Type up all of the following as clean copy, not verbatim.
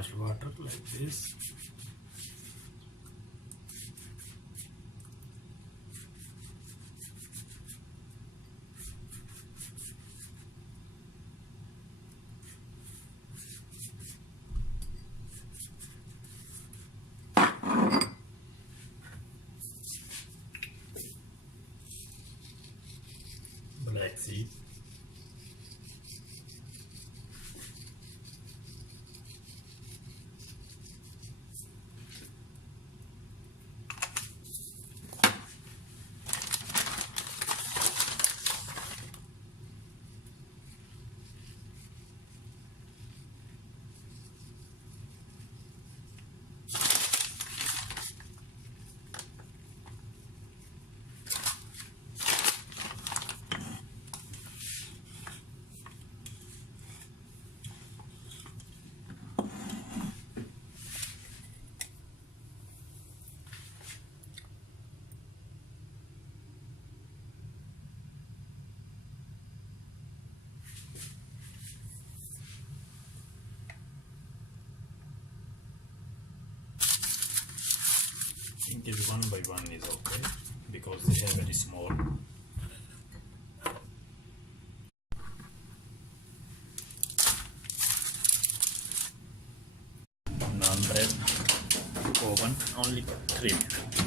flash water like this. Black seed. I think it's one by one is okay because they are very small. Naan bread oven only 3 minutes.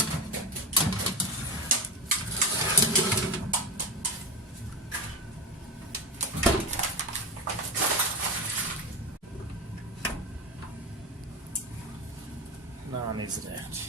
Naan is ready.